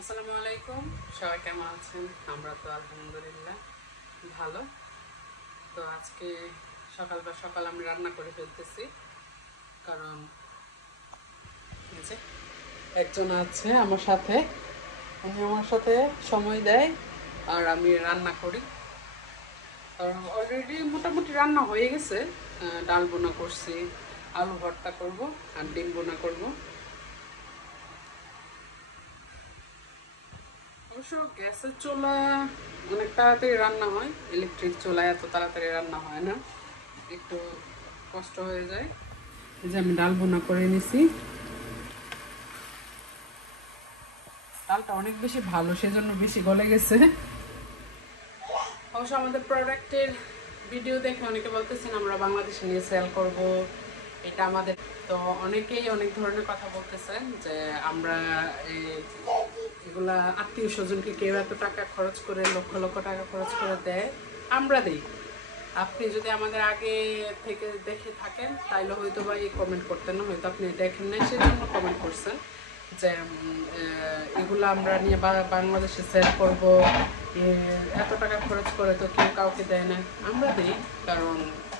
আসসালামু আলাইকুম, সবাই কেমন আছেন? আমরা তো আলহামদুলিল্লাহ ভালো। তো আজকে সকাল আমি রান্না করে ফেলতেছি, কারণ এই যে একজন আছে আমার সাথে, উনি আমার সাথে সময় দেয় আর আমি রান্না করি। কারণ অলরেডি মোটামুটি রান্না হয়ে গেছে। ডাল বোনা করছি, আলু ভর্তা করব আর ডিম বোনা করব। অবশ্য গ্যাসের চুলা অনেক তাড়াতাড়ি রান্না হয়, ইলেকট্রিক চুলায় এত তাড়াতাড়ি রান্না হয় না, একটু কষ্ট হয়ে যায়। এই যে আমি ডাল বোনা করে নিছি। ডালটা অনেক বেশি ভালো, সেজন্য বেশি গলে গেছে। অবশ্য আমাদের প্রোডাক্টের ভিডিও দেখে অনেকে বলতেছেন আমরা বাংলাদেশে নিয়ে সেল করব, এটা আমাদের। তো অনেকেই অনেক ধরনের কথা বলতেছেন যে আমরা এগুলা আত্মীয় স্বজনকে কেউ এত টাকা খরচ করে, লক্ষ লক্ষ টাকা খরচ করে দেয়, আমরা দিই। আপনি যদি আমাদের আগে থেকে দেখে থাকেন তাইলে হয়তো বা এই কমেন্ট করতেন না, হয়তো আপনি দেখেন না সেজন্য কমেন্ট করছেন যে এগুলো আমরা নিয়ে বাংলাদেশে সেল করব, এত টাকা খরচ করে তো কেউ কাউকে দেয় না। আমরা দিই, কারণ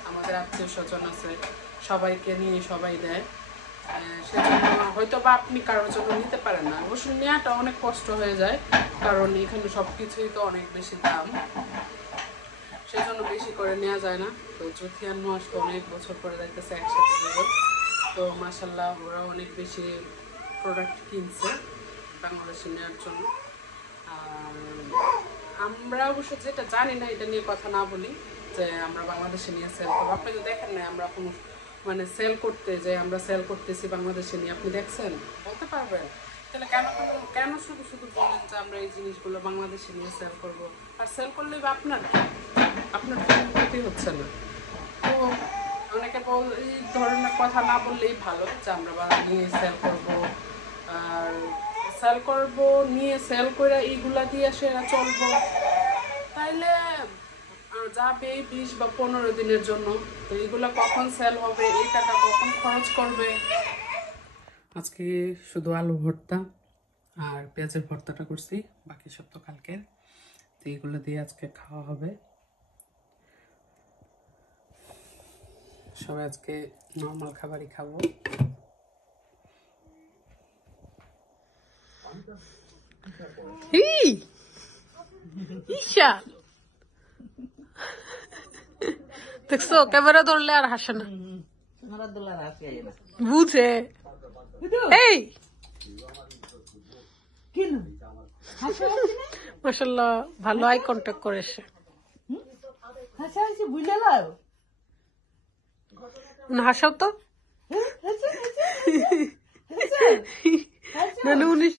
আমাদের আত্মীয় স্বজন আছে, সবাইকে নিয়ে সবাই দেয়। সেজন্য হয়তো বা আপনি কারোর জন্য নিতে পারেন না। অবশ্য নেওয়াটা অনেক কষ্ট হয়ে যায়, কারণ এখানে সব কিছুই তো অনেক বেশি দাম, সেজন্য বেশি করে নেওয়া যায় না। তো জুথিয়ান আসলে অনেক বছর পরে দেখতেছে একসাথে দেব। তো মাসাল্লাহ ওরা অনেক বেশি প্রোডাক্ট কিনছে বাংলাদেশে নেওয়ার জন্য। আর আমরা অবশ্য যেটা জানি না এটা নিয়ে কথা না বলি যে আমরা বাংলাদেশে নিয়ে সেল করবো। আপনি তো দেখেন না আমরা কোনো মানে সেল করতে যে আমরা সেল করতেছি বাংলাদেশে নিয়ে, আপনি দেখছেন? বলতে পারবেন? তাহলে কেন কেন শুধু শুধু বলেন যে আমরা এই জিনিসগুলো বাংলাদেশে নিয়ে সেল করবো? আর সেল করলেই বা আপনার আপনার কোনো ক্ষতি হচ্ছে না। তো অনেকে এই ধরনের কথা না বললেই ভালো যে আমরা নিয়ে সেল করবো, আর সেল করব, নিয়ে সেল করে এইগুলা দিয়ে সেরা চলবো, তাইলে যাবে 20 বা 15 দিনের জন্য। তো এইগুলা কখন সেল হবে, এই টাকা কখন খরচ করবে? আজকে শুধু আলু ভর্তা আর পেঁয়াজের ভর্তাটা করছি, বাকি সব তো কালকের। তো এইগুলো দিয়ে আজকে খাওয়া হবে। সবাই আজকে নর্মাল খাবারই খাবো। ঈশা দেখছো, ক্যামেরা ধরলে আর হাসে না, বুঝে। এই মাশাআল্লাহ, ভালো আই কন্টাক্ট করেছে। হাসাও তো, নাহলে উনি